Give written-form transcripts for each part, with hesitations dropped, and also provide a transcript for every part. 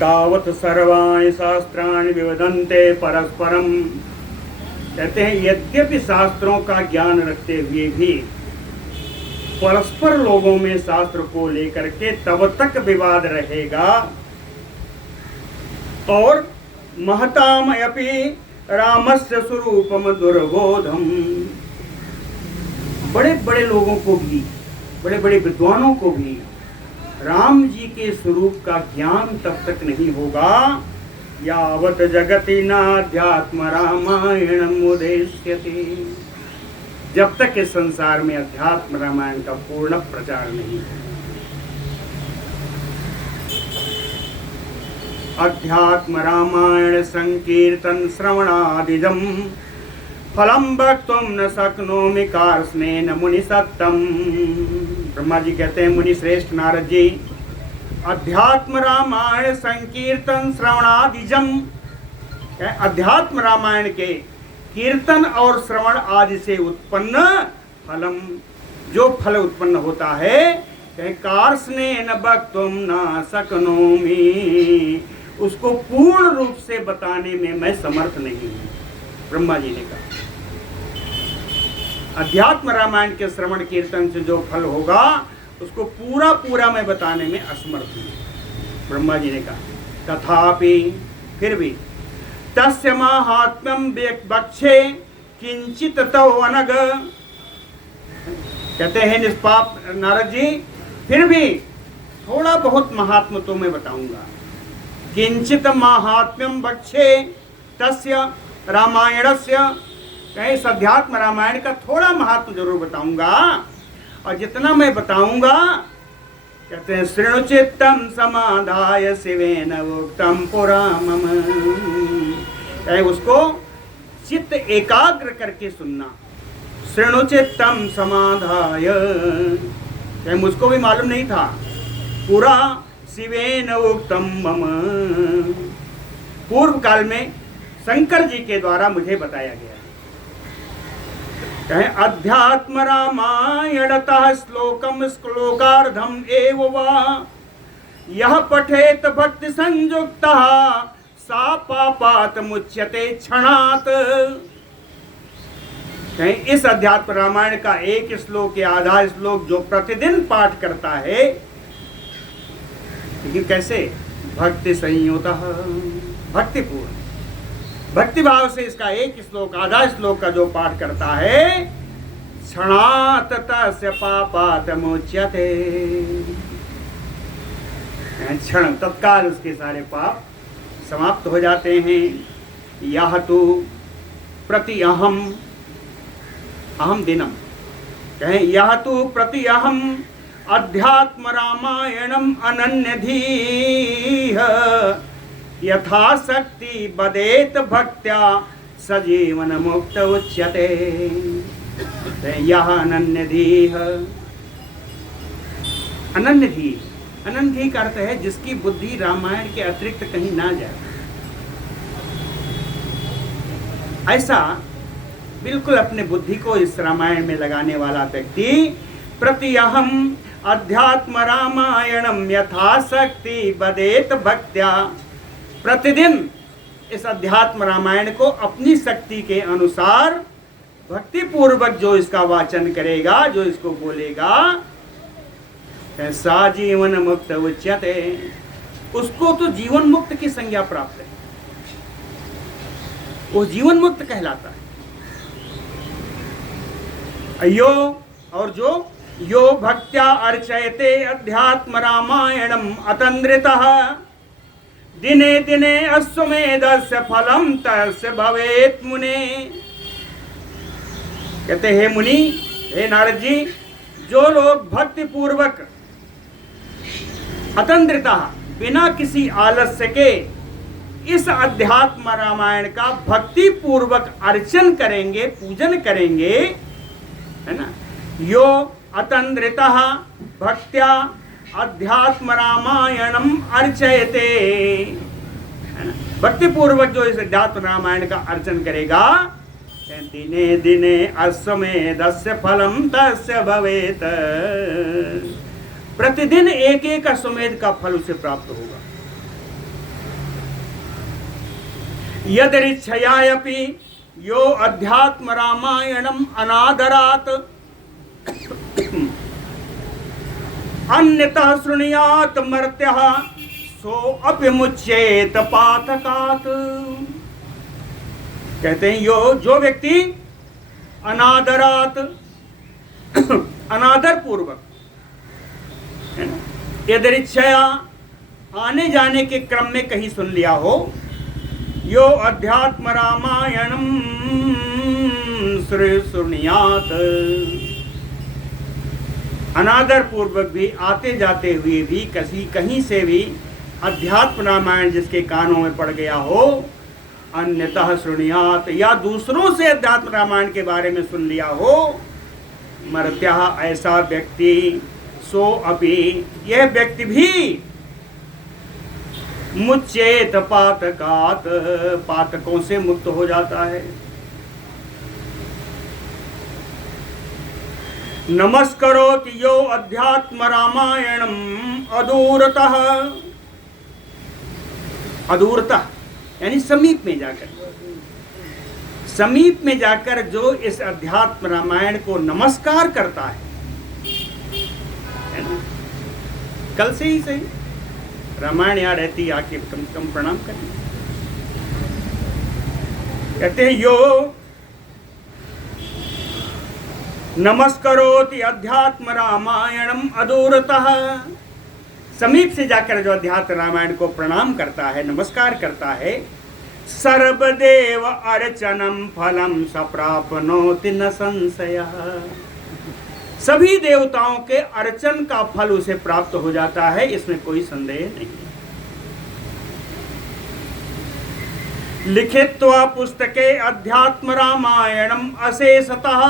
तावत् सर्वाणि शास्त्राणि विवदन्ते परस्परम। कहते हैं यद्यपि शास्त्रों का ज्ञान रखते हुए भी परस्पर लोगों में शास्त्र को लेकर के तब तक विवाद रहेगा। और महताम अपि रामस्य स्वरूपम दुर्बोधम। बड़े बड़े लोगों को भी, बड़े बड़े विद्वानों को भी राम जी के स्वरूप का ज्ञान तब तक नहीं होगा यावत जगति नाध्यात्म रामायणम उदेश्यते, जब तक इस संसार में अध्यात्म रामायण का पूर्ण प्रचार नहीं हो। अध्यात्म रामायण संकीर्तन श्रवणादिजम फलम वक्तुम न शक्नोमि कार्ष्णेन मुनि सत्तम। ब्रह्मा जी कहते हैं, मुनि श्रेष्ठ नारद जी, अध्यात्म रामायण संकीर्तन श्रवणादिजम, अध्यात्म रामायण के कीर्तन और श्रवण आदि से उत्पन्न फलम, जो फल उत्पन्न होता है, कार्ष्णेन वक्तुम न शक्नोमि, उसको पूर्ण रूप से बताने में मैं समर्थ नहीं हूँ। ब्रह्मा जी ने कहा अध्यात्म रामायण के श्रवण कीर्तन से जो फल होगा उसको पूरा पूरा मैं बताने में असमर्थ हूँ। ब्रह्मा जी ने कहा तथापि फिर भी तस्य माहात्म्यम वक्षे किंचित तव अनग। कहते हैं निष्पाप नारद जी, फिर भी थोड़ा बहुत महात्म तो मैं बताऊंगा। किंचित माहात्म्यम वक्षे तस्य रामायणस्य, कहीं इस अध्यात्म रामायण का थोड़ा महात्म जरूर बताऊंगा। और जितना मैं बताऊंगा, कहते हैं शृणुचित्तम समाधाय शिवेन उक्तम पुरामम, उसको चित्त एकाग्र करके सुनना। शृणुचित्तम समाधाय, मुझको भी मालूम नहीं था, पूरा शिवेन उक्तम मम, पूर्व काल में शंकर जी के द्वारा मुझे बताया गया। कहें अध्यात्म रामायणतः श्लोकम श्लोकार्धम एव वा यह पठेत भक्ति संयुक्तः सा पापात मुच्यते क्षणात्। कहें इस अध्यात्म रामायण का एक श्लोक या आधा श्लोक जो प्रतिदिन पाठ करता है, लेकिन कैसे? भक्ति संयुक्तः, भक्तिपूर्ण, भक्ति भाव से इसका एक श्लोक आधा श्लोक का जो पाठ करता है, क्षणात् तस्य पापात् मुच्यते, क्षण तत्काल उसके सारे पाप समाप्त हो जाते हैं। यह तो प्रति अहम, अहम दिनम, कहें यह तो प्रति अहम अध्यात्म रामायणम अनन्यधीः यथाशक्ति बदेत भक्त्या सजीवन मुक्त उच्यते। यह अनन्यधीः, अनन्यधी, अनन्यधी का अर्थ है जिसकी बुद्धि रामायण के अतिरिक्त कहीं ना जाए। ऐसा बिल्कुल अपने बुद्धि को इस रामायण में लगाने वाला व्यक्ति प्रति अहम अध्यात्म रामायणम यथाशक्ति बदेत भक्त्या, प्रतिदिन इस अध्यात्म रामायण को अपनी शक्ति के अनुसार भक्ति पूर्वक जो इसका वाचन करेगा, जो इसको बोलेगा, सा जीवन मुक्त उच्यते, उसको तो जीवन मुक्त की संज्ञा प्राप्त है, वो जीवन मुक्त कहलाता है। अयो, और जो यो भक्त्या अर्चयते अध्यात्म रामायणम अतंद्रितः दिने दिने अश्वमेधस्य फलम तस्य भवेत मुने। कहते हे मुनि, हे नारद जी, जो लोग भक्ति पूर्वक अतंद्रिता, बिना किसी आलस्य के इस अध्यात्म रामायण का भक्ति पूर्वक अर्चन करेंगे, पूजन करेंगे, है ना, यो अतंद्रितः भक्त्या अध्यात्म रामायणम अर्चयते, है ना, भक्ति पूर्वक जो इस अध्यात्म रामायण का अर्चन करेगा, दिने दिने अश्वमेधस्य फलम तस्य भवेत, प्रतिदिन एक एक अश्वमेध का फल उसे प्राप्त होगा। यदरिच्छयापि यो अध्यात्म रामायणम अनादरात अन्यतः शृणुयात मर्त्यः सो अपि मुच्येत पातकात्। कहते हैं जो व्यक्ति अनादरात अनादर पूर्वक, यदरिच्छया आने जाने के क्रम में कहीं सुन लिया हो, यो अध्यात्म रामायणम शृणुयात, अनादर पूर्वक भी आते जाते हुए भी कहीं से भी अध्यात्म रामायण जिसके कानों में पड़ गया हो, अन्यतः शृणुयात, या दूसरों से अध्यात्म रामायण के बारे में सुन लिया हो, मर्त्यः ऐसा व्यक्ति, सो अपि यह व्यक्ति भी, मुच्येत पातकात्, पातकों से मुक्त हो जाता है। नमस्करोति यो अध्यात्म रामायणम अदूरतः, अदूरतः यानी समीप में जाकर, समीप में जाकर जो इस अध्यात्म रामायण को नमस्कार करता है ना? कल से ही सही, रामायण यहाँ रहती, आके कम से कम प्रणाम करें। कहते हैं यो नमस्करोति अध्यात्म रामायणम अदूरतः, समीप से जाकर जो अध्यात्म रामायण को प्रणाम करता है, नमस्कार करता है, सर्वदेव अर्चनम फलम सप्राप्नोति न संशयः, सभी देवताओं के अर्चन का फल उसे प्राप्त हो जाता है, इसमें कोई संदेह नहीं। लिखित्वा पुस्तके अध्यात्म रामायणम अशेषतः,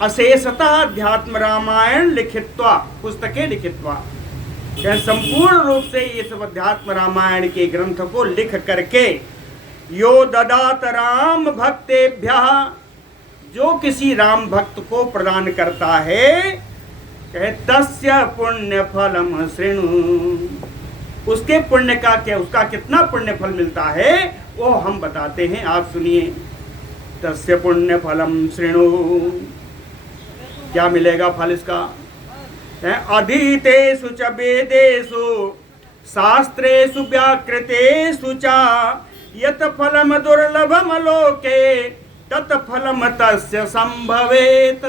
अशेषतः अध्यात्म रामायण लिखित्वा, पुस्तके लिखित्वा, संपूर्ण रूप से इस अध्यात्म रामायण के ग्रंथ को लिख करके, यो ददात राम भक्तेभ्यः, जो किसी राम भक्त को प्रदान करता है, कहे तस्य पुण्य फलम शृणु, उसके पुण्य का क्या, उसका कितना पुण्य फल मिलता है वो हम बताते हैं, आप सुनिए। तस्य पुण्य फलम शृणु, क्या मिलेगा फल इसका? अधीतेषु च वेदेषु शास्त्रेषु व्याकृतेषु च यत् फलम दुर्लभम लोके तत् फलम तस्य संभवेत।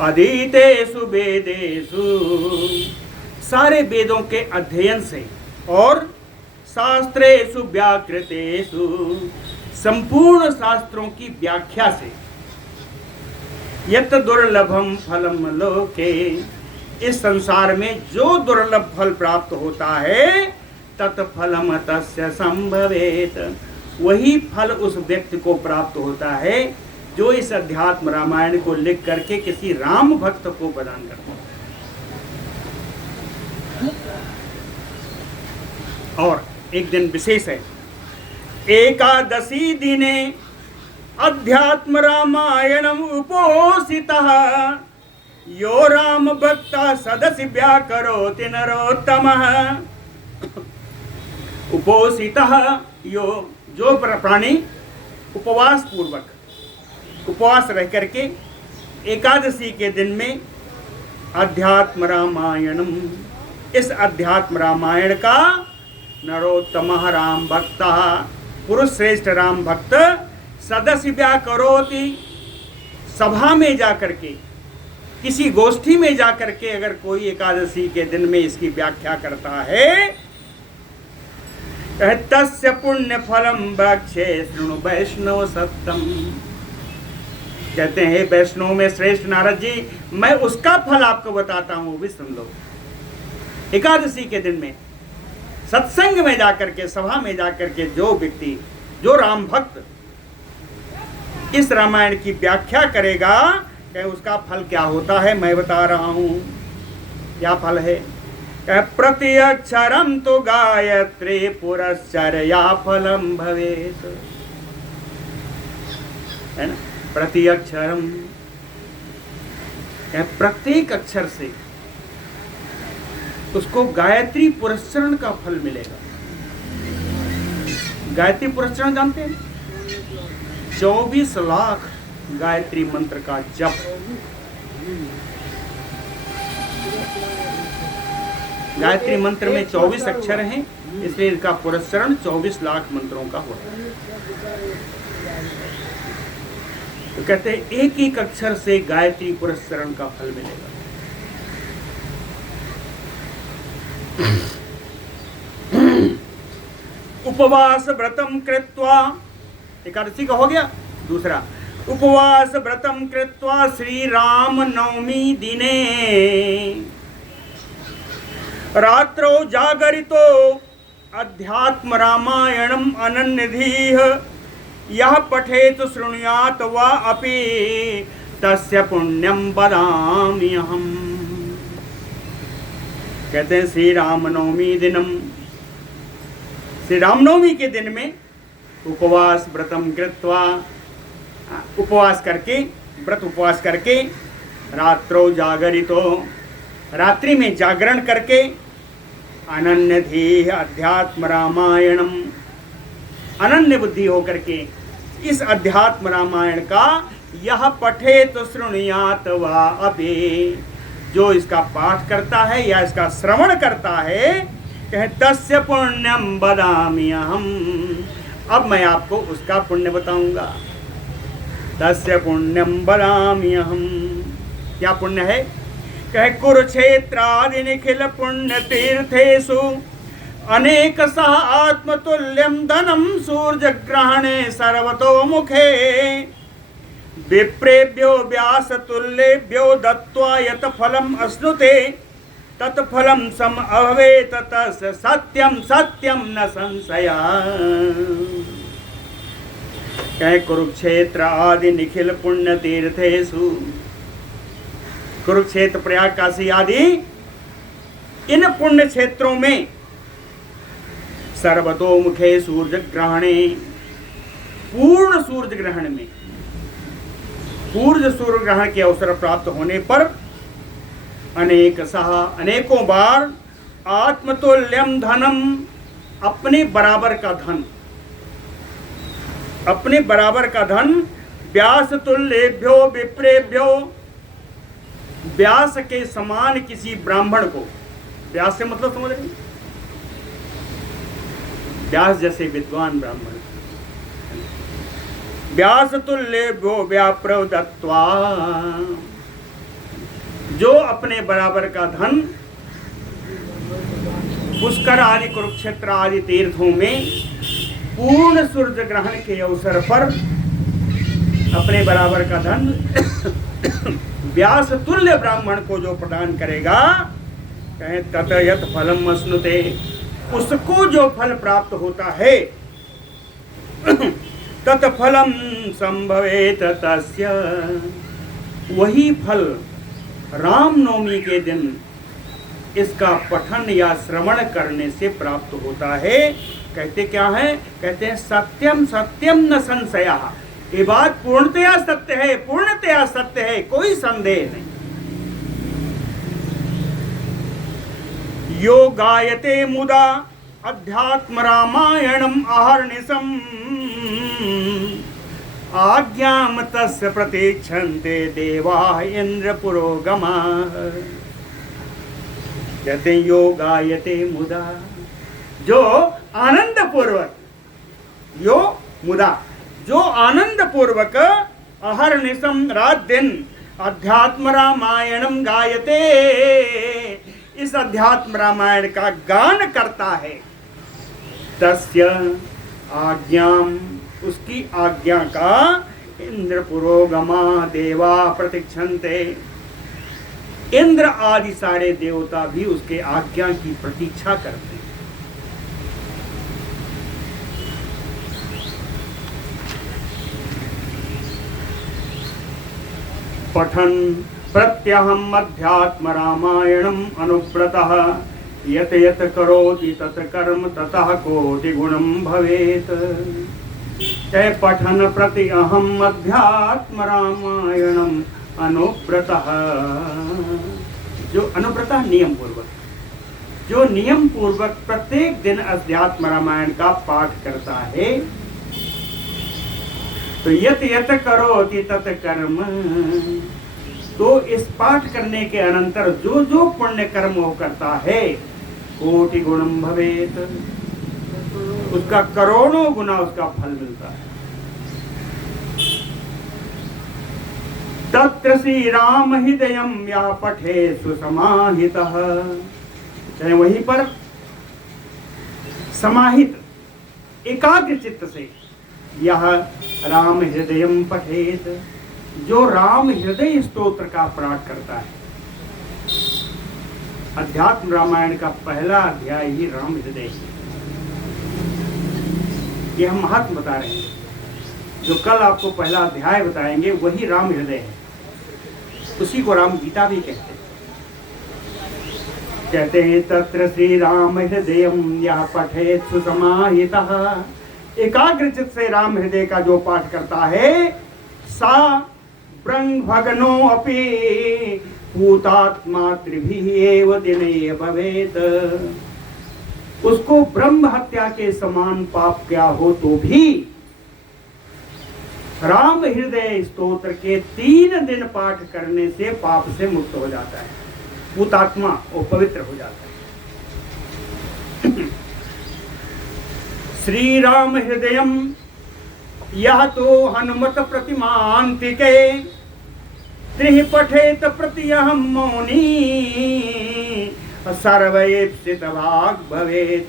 अधीतेषु वेदेषु, सारे वेदों के अध्ययन से, और शास्त्रेषु व्याकृतेषु, संपूर्ण शास्त्रों की व्याख्या से, यत् दुर्लभम फलम लोके, इस संसार में जो दुर्लभ फल प्राप्त होता है, तत्फलम तस्य संभवेत, वही फल उस व्यक्ति को प्राप्त होता है जो इस अध्यात्म रामायण को लिख करके किसी राम भक्त को प्रदान करता है। और एक दिन विशेष है, एकादशी दिने अध्यात्म रामायणम उपोषितः यो राम भक्ता सदसि व्याकरोति नरोत्तमः। उपोषितः यो, जो प्राणी उपवास पूर्वक, उपवास रह करके एकादशी के दिन में अध्यात्म रामायणम, इस अध्यात्म रामायण का नरोत्तमः राम भक्ता, पुरुष श्रेष्ठ राम भक्त, सदस्य व्याकरोति, सभा में जाकर के, किसी गोष्ठी में जाकर के अगर कोई एकादशी के दिन में इसकी व्याख्या करता है, तस्य पुण्य फलम वक्षे शृणु वैष्णव सत्यम। कहते हैं वैष्णव में श्रेष्ठ नारद जी, मैं उसका फल आपको बताता हूं, वो भी सुन लो। एकादशी के दिन में सत्संग में जाकर के, सभा में जाकर के जो व्यक्ति, जो राम भक्त इस रामायण की व्याख्या करेगा, कहे उसका फल क्या होता है, मैं बता रहा हूं क्या फल है। कहे प्रति अक्षरम तो गायत्री पुरश्चर्या फलम भवेत, है ना, प्रति अक्षरम, प्रत्येक अक्षर से उसको गायत्री पुरस्चरण का फल मिलेगा। गायत्री पुरस्चरण जानते हैं? 24 लाख गायत्री मंत्र का जप। गायत्री मंत्र में 24 अक्षर हैं, इसलिए इसका पुरस्चरण 24 लाख मंत्रों का होता है। तो कहते हैं एक एक अक्षर से गायत्री पुरस्चरण का फल मिलेगा। उपवास व्रतम कृत्वा, एकादशी का हो गया। दूसरा, उपवास व्रतम कृत्वा श्री राम नवमी दिने रात्रौ जागरितो अध्यात्म रामायणम अनन्यधीः यह पठेत शृणुयात वा अपि तस्य पुण्यम वदाम्यहम्। कहते हैं श्री रामनवमी दिनम, श्री रामनवमी के दिन में उपवास व्रतम कृत्वा, उपवास करके, व्रत उपवास करके, रात्रो जागरितो, रात्रि में जागरण करके, अनन्यधीः अध्यात्म रामायणम, अनन्य बुद्धि होकर के इस अध्यात्म रामायण का यह पठे तो श्रृणुयात वा अपि, जो इसका पाठ करता है या इसका श्रवण करता है, कहे तस्य पुण्यम वदाम्यहम्, अब मैं आपको उसका पुण्य बताऊंगा। तस्य पुण्यम वदाम्यहम्, क्या पुण्य है? कहे कुरुक्षेत्रादि निखिल पुण्य तीर्थेषु अनेक सह आत्मतुल्यम धनम सूर्य ग्रहणे सर्वतो मुखे विप्रेभ्यो व्यास तुल्येभ्यो दत्त्वा यत फलम अश्नुते तत्फलम सम अभवेत तस्य सत्यम सत्यम न संशया। कहे कुरुक्षेत्र आदि निखिल पुण्य तीर्थेषु, कुरुक्षेत्र प्रयाग काशी आदि इन पुण्य क्षेत्रों में सर्वतोमुखे सूर्य ग्रहणे, पूर्ण सूर्य ग्रहण में, पूर्ण सूर्य ग्रहण के अवसर प्राप्त होने पर अनेक सह, अनेकों बार, आत्मतुल्यम धनम, अपने बराबर का धन, अपने बराबर का धन, व्यास तुल्येभ्यो विप्रेभ्यो, व्यास के समान किसी ब्राह्मण को, व्यास से मतलब समझ रहे, व्यास जैसे विद्वान ब्राह्मण, व्यास तुल्येभ्यो व्याप्रो दत्त्वा, जो अपने बराबर का धन पुष्कर आदि कुरुक्षेत्र आदि तीर्थों में पूर्ण सूर्य ग्रहण के अवसर पर अपने बराबर का धन व्यास तुल्य ब्राह्मण को जो प्रदान करेगा, कहें तत यत फलम अश्नुते, उसको जो फल प्राप्त होता है, तत फलम संभवेत तस्य, वही फल रामनवमी के दिन इसका पठन या श्रवण करने से प्राप्त होता है। कहते क्या है? कहते हैं सत्यम सत्यम न संशया, ये बात पूर्णतया सत्य है, पूर्णतया सत्य है, कोई संदेह नहीं। यो गायते मुदा अध्यात्म रामायणम अहर्निशम आज्ञाम तस्य प्रतीक्षन्ते देवा इंद्र पुरोगमाः। कहते हैं यो गायते मुदा, जो आनंद पूर्वक, यो मुदा, जो आनंद पूर्वक अहर्निशम, रात दिन अध्यात्म रामायणम गायते, इस अध्यात्म रामायण का गान करता है, तस्य आज्ञाम, उसकी आज्ञा का इंद्र पुरोगमा देवा प्रतीक्षन्ते, इंद्र आदि सारे देवता भी उसके आज्ञा की प्रतीक्षा करते हैं। पठन प्रत्यहम अध्यात्म रामायणम अनुव्रतः यत यत करोति तत कर्म ततः कोटि गुणम भवेत। ते पठन प्रति अहम अध्यात्म रामायणम अनुव्रतः, जो अनुव्रतः नियम पूर्वक, जो नियम पूर्वक प्रत्येक दिन अध्यात्म रामायण का पाठ करता है, तो यत यत करोति तत कर्म, तो इस पाठ करने के अनंतर जो जो पुण्य कर्म वो करता है, कोटि गुणम भवेत, उसका करोड़ों गुना उसका फल मिलता है। तत्र श्री राम हृदयम या पठे सुसमाहितः, चाहे वहीं पर समाहित एकाग्र चित्त से यह राम हृदयम पठेत, जो राम हृदय स्तोत्र का पाठ करता है। अध्यात्म रामायण का पहला अध्याय ही राम हृदय है। ये हम महत्व बता रहे हैं। जो कल आपको पहला अध्याय बताएंगे वही राम हृदय है, उसी को राम गीता भी कहते हैं। कहते हैं तत्र श्री राम हृदयम या पठेत सुसमाहितः, एकाग्र चित्त से राम हृदय का जो पाठ करता है, सा ब्रह्म भगनो अपि भूतात्मा त्रिभिः एव दिने भवेत, उसको ब्रह्म हत्या के समान पाप क्या हो तो भी राम हृदय स्तोत्र के 3 दिन पाठ करने से पाप से मुक्त हो जाता है, भूतात्मा और पवित्र हो जाता है। श्री राम हृदयम यह तो हनुमत प्रतिमांतिके, त्रिहि पठेत प्रतियहं मौनी सर्वैप्सित भाग भवेत।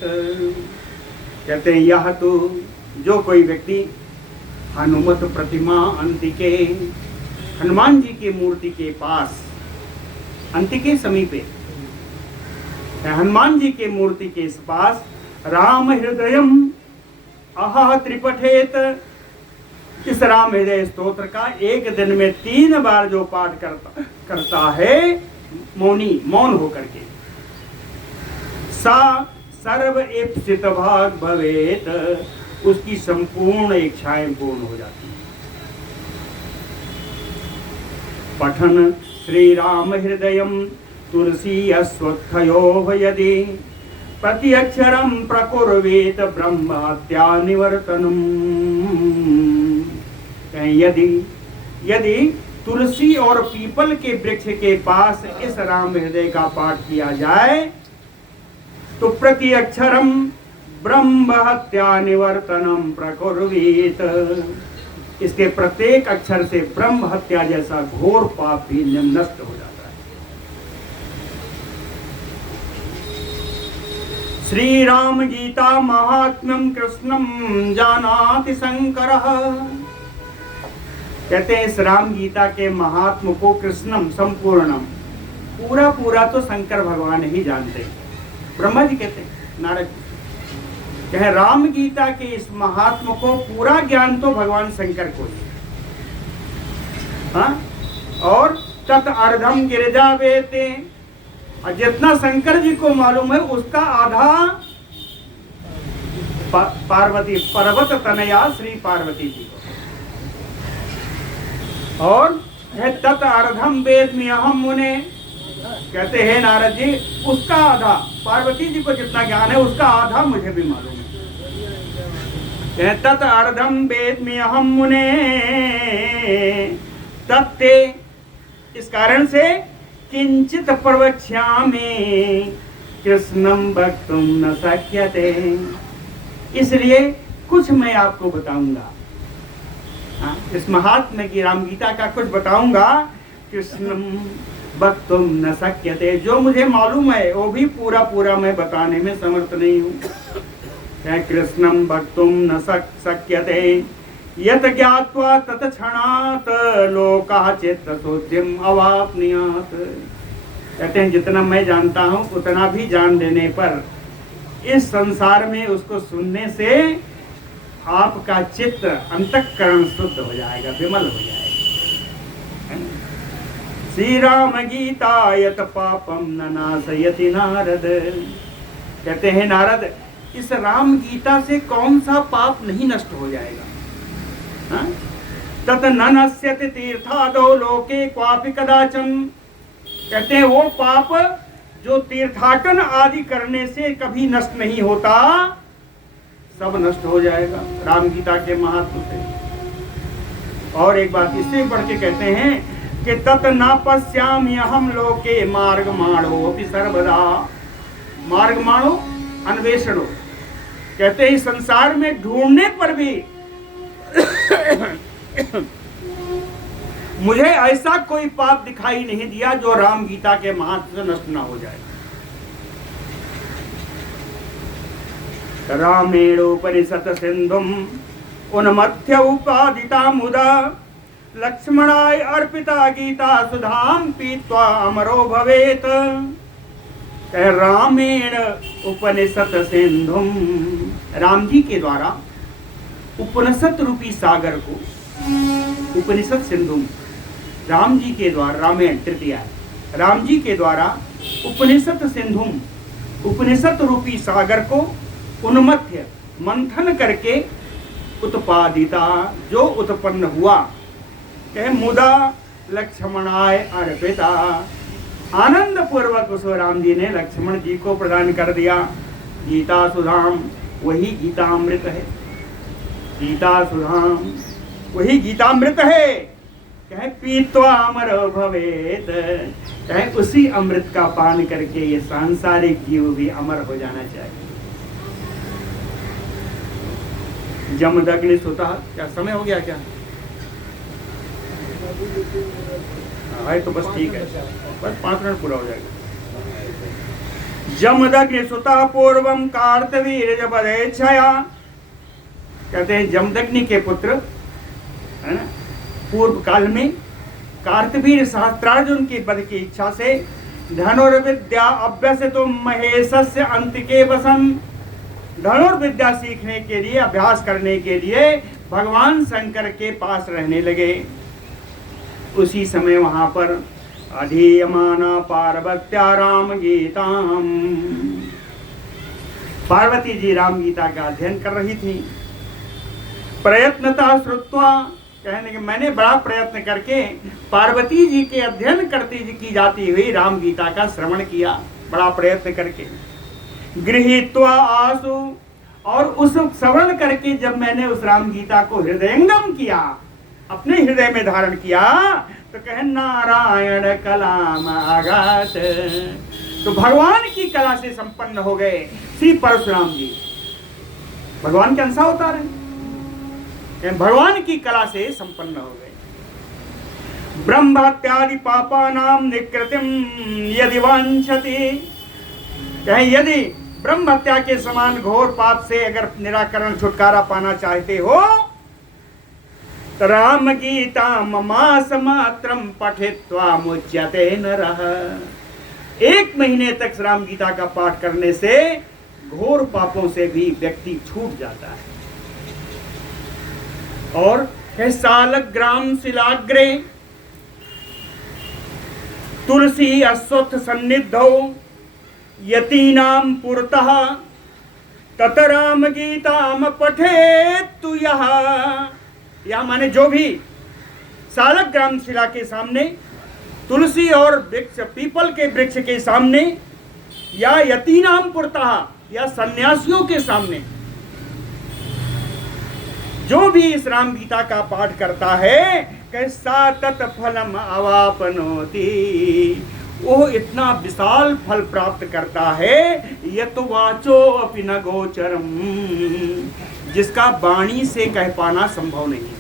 कहते हैं यह तो जो कोई व्यक्ति हनुमत प्रतिमा अंतिके, हनुमान जी की मूर्ति के पास, अंतिके समीपे, हनुमान जी की मूर्ति के पास राम हृदयम अह त्रिपठेत, इस राम हृदय स्तोत्र का एक दिन में 3 बार जो पाठ करता है, मौन होकर के, सा सर्व इप्सित भाग भवेत, उसकी संपूर्ण इच्छाएं पूर्ण हो जाती हैं। पठन श्री राम हृदयम तुलसी अश्वत्थयोः यदि प्रति अक्षरम प्रकुर्वेत ब्रह्म हत्या निवर्तनम। यदि तुलसी और पीपल के वृक्ष के पास इस राम हृदय का पाठ किया जाए तो प्रति अक्षरम ब्रह्म हत्या निवर्तनम प्रकुर्वेत, इसके प्रत्येक अक्षर से ब्रह्म हत्या जैसा घोर पाप भी नष्ट हो जाता है। श्री राम गीता महात्म्यम कृष्णम जानाति शंकरः, कहते हैं इस राम गीता के महात्म को कृष्णम संपूर्णम, पूरा तो शंकर भगवान ही जानते हैं। ब्रह्मा जी कहते हैं, नारद कहे राम गीता के इस महात्म को पूरा ज्ञान तो भगवान शंकर को ही, हाँ? और तत् अर्धम गिरिजा वेते, और जितना शंकर जी को मालूम है उसका आधा पार्वती पर्वत तनया श्री पार्वती जी को, और है तत् अर्धम वेद में अहम मुने, कहते हैं नारद जी उसका आधा, पार्वती जी को जितना ज्ञान है उसका आधा मुझे भी मालूम है। तत् अर्धम वेद में अहम मुने तत्ते, इस कारण से किंचित प्रवक्ष्यामि कृष्णम वक्तुम न शक्यते, इसलिए कुछ मैं आपको बताऊंगा, इस महात्म्य की राम गीता का कुछ बताऊंगा। कृष्णम वक्तुम न शक्यते, जो मुझे मालूम है वो भी पूरा मैं बताने में समर्थ नहीं हूँ। कृष्णम वक्तुम न शक्यते यत ज्ञात्वा तत्क्षणात् लोकः चित्तशुद्धिम अवाप्नुयात्, कहते हैं जितना मैं जानता हूँ उतना भी जान लेने पर इस संसार में उसको सुनने से आपका चित्त अंतःकरण शुद्ध हो जाएगा, विमल हो जाएगा। श्री राम गीता यत पापम न नाशयति नारद, कहते हैं नारद इस राम गीता से कौन सा पाप नहीं नष्ट हो जाएगा, हाँ? तत न नश्यति तीर्थादो लोके क्वापि कदाचन। कहते हैं वो पाप जो तीर्थाटन आदि करने से कभी नष्ट नहीं होता, सब नष्ट हो जाएगा राम गीता के महात्म से। और एक बात इससे बढ़ के कहते हैं कि तत न पश्यामि अहम लोके मार्गमाणो अपि सर्वदा। मार्गमाणो अन्वेषणो, कहते हैं संसार में ढूंढने पर भी मुझे ऐसा कोई पाप दिखाई नहीं दिया जो राम गीता के महात्म से नष्ट ना हो जाए। रामेणोपनिषत् सिंधुम उन्मथ्य उपादिता मुदा लक्ष्मणाय अर्पिता गीता सुधाम पीत्वा अमरो भवेत। रामेण उपनिषत् सिंधुम, राम जी के द्वारा उपनिषद रूपी सागर को, उपनिषद सिंधुम, राम जी के द्वारा, रामायण तृतीया, राम जी के द्वारा उपनिषद सिंधुम, उपनिषद रूपी सागर को उन्मथ्य, मंथन करके उत्पादिता, जो उत्पन्न हुआ, कहे मुदा लक्ष्मणाय अर्पिता, आनंद पूर्वक उस राम जी ने लक्ष्मण जी को प्रदान कर दिया। गीता सुधाम, वही गीतामृत है, गीता सुधाम वही गीतामृत है। कहे पीत्वा अमर भवेत, कहे उसी अमृत का पान करके ये सांसारिक जीव भी अमर हो जाना चाहिए। जमदग्नि सुता, क्या समय हो गया क्या? है तो बस ठीक है, बस 5 मिनट पूरा हो जाएगा। जमदग्नि सुता पूर्वम कार्तवीर्य बदेच्छया, कहते हैं जमदग्नि के पुत्र है ना, पूर्व काल में कार्तवीर्य सहस्त्रार्जुन की बध की इच्छा से धनुर्विद्या अभ्यसितो महेशस्य अंतिके वसन्, धनुर्विद्या सीखने के लिए, अभ्यास करने के लिए भगवान शंकर के पास रहने लगे। उसी समय वहां पर अधीयमाना पार्वत्या राम गीताम, पार्वती जी राम गीता का अध्ययन कर रही थी। प्रयत्नता श्रुत्वा, कहने के मैंने बड़ा प्रयत्न करके पार्वती जी के अध्ययन करती की जाती हुई राम गीता का श्रवण किया, बड़ा प्रयत्न करके। गृहीत्वा आसु, और उस श्रवण करके जब मैंने उस राम गीता को हृदयंगम किया, अपने हृदय में धारण किया, तो कहे नारायण कलाम आगात, तो भगवान की कला से संपन्न हो गए श्री परशुराम जी। भगवान के अंश अवतार है, भगवान की कला से संपन्न हो गए। ब्रह्म हत्यादि पापानाम निकृतिम यदि वांछति, कहें यदि ब्रह्म हत्या के समान घोर पाप से अगर निराकरण छुटकारा पाना चाहते हो, तो राम गीता मास मात्रम पठित्वा मुच्यते नरः, 1 महीने तक राम गीता का पाठ करने से घोर पापों से भी व्यक्ति छूट जाता है। और सालग्राम शिलाग्रे तुलसी अश्वत्थ सन्निधौ यतीनाम पुरतः तत राम गीताम पठेतु यह माने जो भी सालग्राम शिला के सामने, तुलसी और वृक्ष, पीपल के वृक्ष के सामने, या यतीनाम पुरतः, या सन्यासियों के सामने जो भी इस राम गीता का पाठ करता है, कैसा तत्फलम अवापनोति, वो इतना विशाल फल प्राप्त करता है। यत वाचो अपि न गोचरम, जिसका वाणी से कह पाना संभव नहीं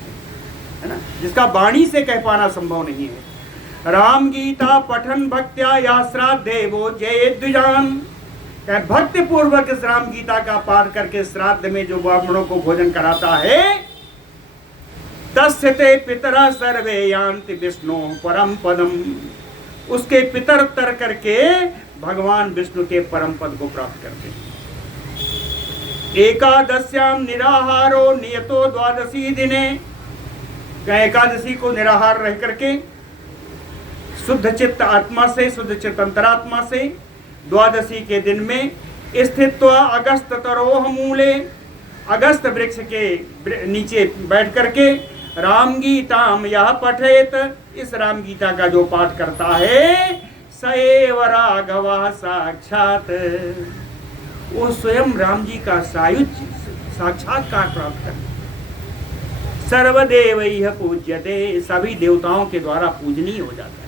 है ना, जिसका वाणी से कह पाना संभव नहीं है। राम गीता पठन भक्त्या या श्राद्धे वो जय द्विजान, भक्ति पूर्वक इस राम गीता का पाठ करके श्राद्ध में जो ब्राह्मणों को भोजन कराता है, तस्य ते पितरा सर्वे यान्ति विष्णु परम पदम, उसके पितर तर करके भगवान विष्णु के परम पद को प्राप्त करते हैं। एकादश्याम निराहारो नियतो द्वादशी दिने, एकादशी को निराहार रह करके शुद्ध चित्त आत्मा से, शुद्ध चित्त अंतरात्मा से द्वादशी के दिन में स्थित्वा अगस्त तरोह मूले, अगस्त वृक्ष के नीचे बैठ करके राम गीताम यह पठेत, इस राम गीता का जो पाठ करता है, सएव राघव साक्षात, वो स्वयं राम जी का सायुज्य साक्षात्कार प्राप्त कर। सर्वदेव यह पूज्यते, सभी देवताओं के द्वारा पूजनीय हो जाता है।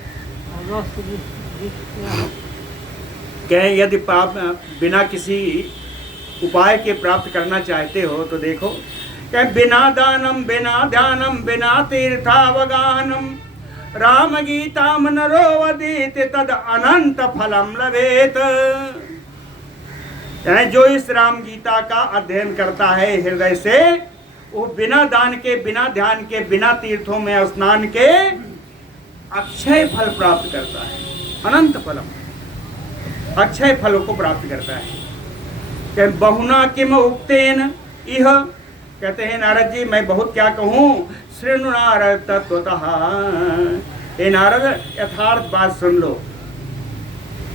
कहें यदि पाप बिना किसी उपाय के प्राप्त करना चाहते हो तो देखो, कहें बिना दानम बिना ध्यानम बिना तीर्थावगानम राम गीताम नरो वदेत तद अनंत फलम लभेत। जो इस राम गीता का अध्ययन करता है हृदय से, वो बिना दान के, बिना ध्यान के, बिना तीर्थों में स्नान के अक्षय फल प्राप्त करता है। अनंत फलम, अक्षय फलों को प्राप्त करता है। बहुना किम उक्तेन इह, कहते हैं नारद जी मैं बहुत क्या कहूँ, शृणु नारद तत्वतः, हे नारद यथार्थ बात सुन लो।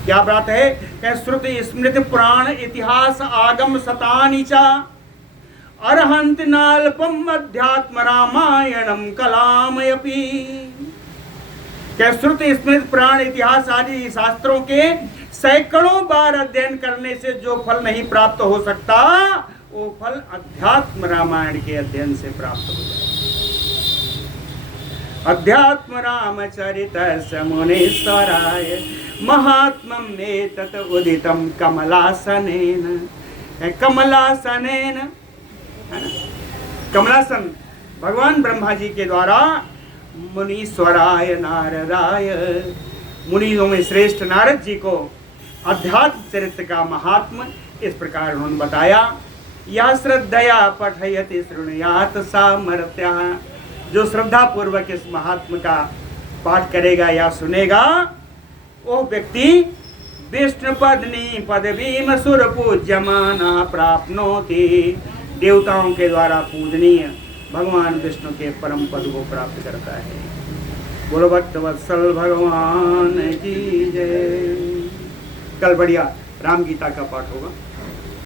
क्या बात है? कह श्रुति स्मृति पुराण इतिहास आगम सतानि च अर्हन्त नाल्पम अध्यात्म रामायणम कलामयपि। क्या श्रुति स्मृति पुराण इतिहास आदि शास्त्रों के सैकड़ों बार अध्ययन करने से जो फल नहीं प्राप्त हो सकता, वो फल अध्यात्म रामायण के अध्ययन से प्राप्त हो जाए। अध्यात्म रामचरित मुनीश्वराय महात्मम एतत् उदितम कमलासनेन। कमलासनेन, है ना? कमलासन भगवान ब्रह्मा जी के द्वारा मुनीश्वराय नारदाय, मुनियों में श्रेष्ठ नारद जी को अध्यात्म चरित्र का महात्म इस प्रकार उन्होंने बताया। यह श्रद्धया पठयति शृणुयात सामर्थ्य, जो श्रद्धा पूर्वक इस महात्म का पाठ करेगा या सुनेगा, वो व्यक्ति विष्णु पत्नी पदवीम सुर पूज्यमाना प्राप्नोति, देवताओं के द्वारा पूजनीय भगवान विष्णु के परम पद को प्राप्त करता है। बोलो भक्त वत्सल भगवान की जय। कल बढ़िया राम गीता का पाठ होगा।